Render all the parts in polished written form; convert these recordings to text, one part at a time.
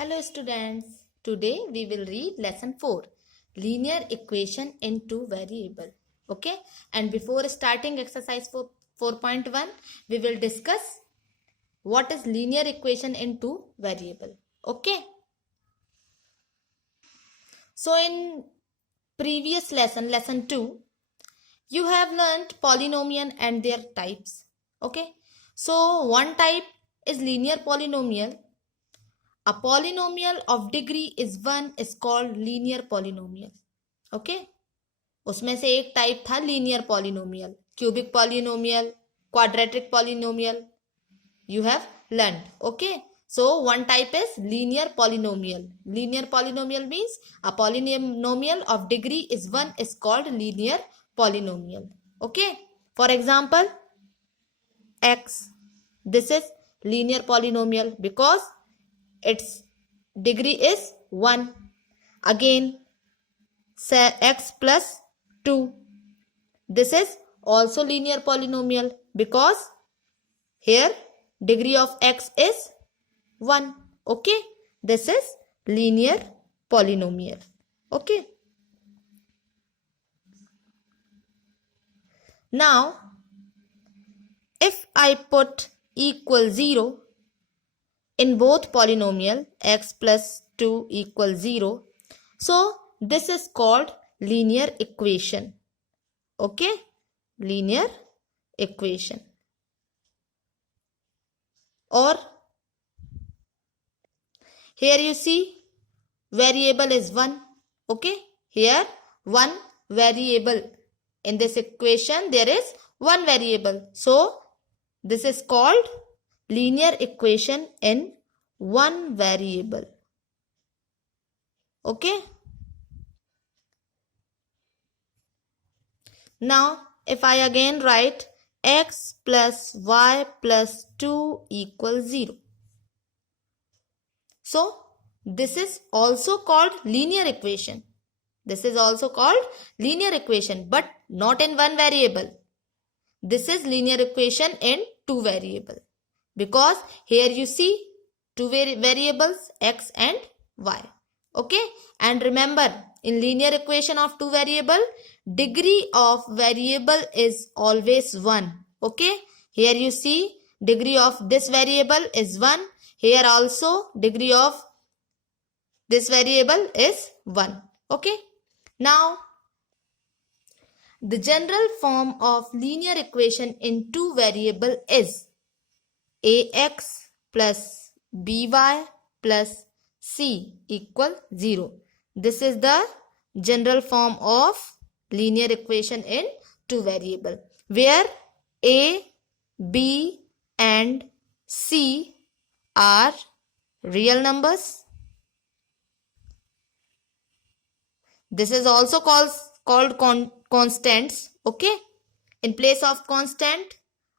Hello students, today we will read lesson 4, linear equation in two variable. Okay, and before starting exercise 4.1, we will discuss what is linear equation in two variable. Okay, so in previous lesson 2, you have learned polynomial and their types. Okay, so one type is linear polynomial. A polynomial of degree is 1 is called linear polynomial. Okay, उसमें से एक type था linear polynomial, cubic polynomial, quadratic polynomial. You have learned. Okay, so one type is linear polynomial. Linear polynomial means a polynomial of degree is 1 is called linear polynomial. Okay, for example, x. This is linear polynomial because its degree is 1. Again, say x plus 2. This is also linear polynomial because here degree of x is 1. Okay, this is linear polynomial. Okay, now if I put equal 0 in both polynomial x plus 2 equals 0, so this is called linear equation. Okay, linear equation. Or here you see variable is 1. Okay, here one variable. In this equation there is one variable, so this is called linear equation in one variable. Okay, now if I again write x plus y plus 2 equals 0, so this is also called linear equation. This is also called linear equation, but not in one variable. This is linear equation in two variable because here you see two variables x and y. Okay, and remember, in linear equation of two variable, degree of variable is always 1. Okay, here you see degree of this variable is 1. Here also degree of this variable is 1. Okay, now the general form of linear equation in two variable is ax plus by plus c equal 0. This is the general form of linear equation in two variable, where a, b and c are real numbers. This is also called constants. Okay, in place of constant,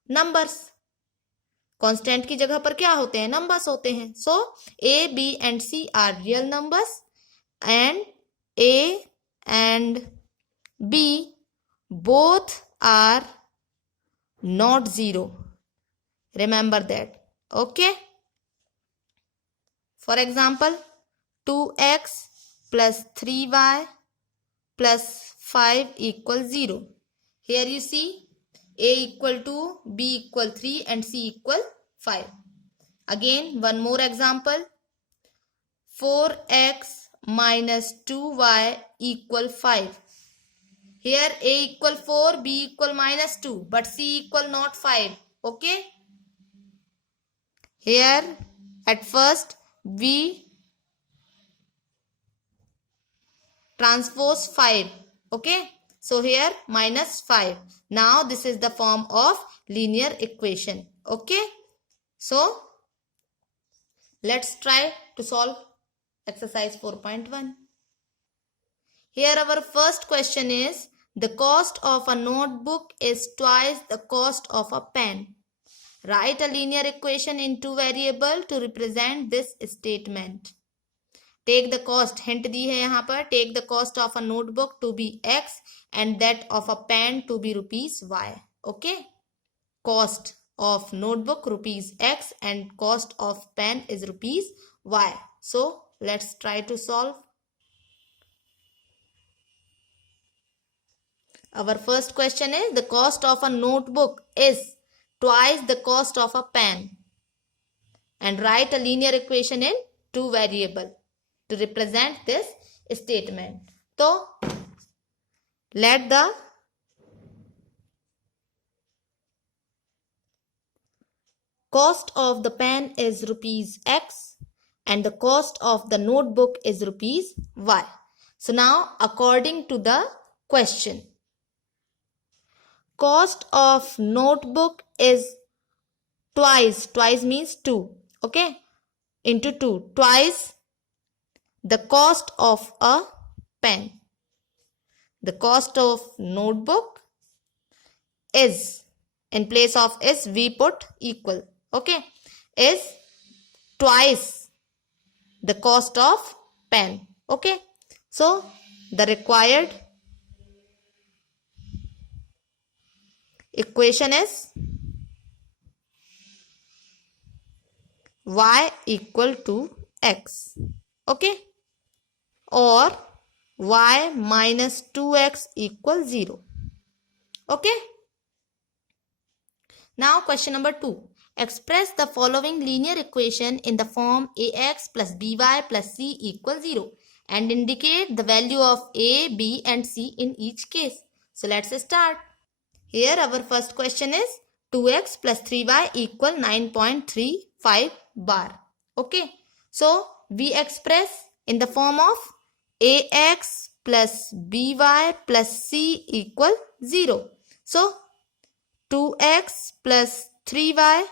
numbers. Constant की जगह पर क्या होते हैं? Numbers होते हैं. So A, B and C are real numbers and A and B both are not 0. Remember that. Okay, for example, 2x plus 3y plus 5 equals 0. Here you see a equal 2, b equal 3 and c equal 5. Again, one more example. 4x minus 2y equal 5. Here a equal 4, b equal minus 2, but c equal not 5. Okay, here at first we transpose 5. Okay, so here minus 5. Now this is the form of linear equation. Okay, so let's try to solve exercise 4.1. Here our first question is, the cost of a notebook is twice the cost of a pen. Write a linear equation in two variable to represent this statement. Take the cost, hint दी है यहाँ पर, take the cost of a notebook to be x and that of a pen to be rupees y. Okay, cost of notebook rupees x and cost of pen is rupees y. So let's try to solve. Our first question is the cost of a notebook is twice the cost of a pen. And write a linear equation in two variables to represent this statement. So let the cost of the pen is rupees X and the cost of the notebook is rupees Y. So now according to the question, cost of notebook is twice means 2, okay, into 2, twice the cost of a pen. The cost of notebook is, in place of is we put equal, okay, is twice the cost of pen, okay. So the required equation is y equal to x, okay, or y minus 2x equals 0, okay. Now question number 2. Express the following linear equation in the form ax plus by plus c equals 0 and indicate the value of a, b and c in each case. So let's start. Here our first question is 2x plus 3y equal 9.35 bar. Okay. So we express in the form of ax plus by plus c equal 0. So 2x plus 3y,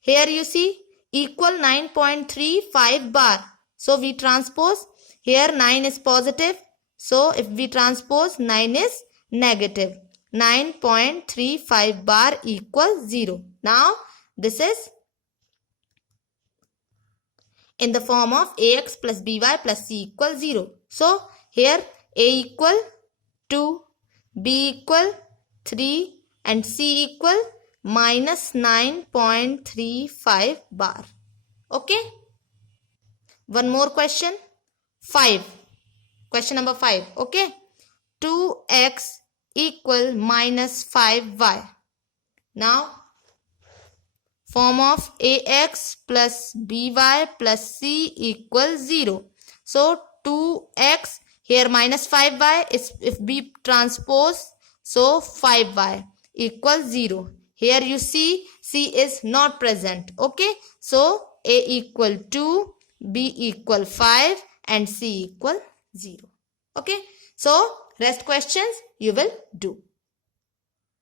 here you see equal 9.35 bar. So we transpose, here 9 is positive. So if we transpose, 9 is negative. 9.35 bar equals 0. Now this is in the form of ax plus by plus c equals 0. So here a equal 2, b equal 3 and c equal minus 9.35 bar. Okay. One more question. 5. Question number 5. Okay. 2x equal minus 5y. Now form of ax plus by plus c equals 0. So 2x, here minus 5y is if b transpose, so 5y equals 0. Here you see c is not present. Okay. So a equal 2, b equal 5 and c equal 0. Okay. So rest questions you will do.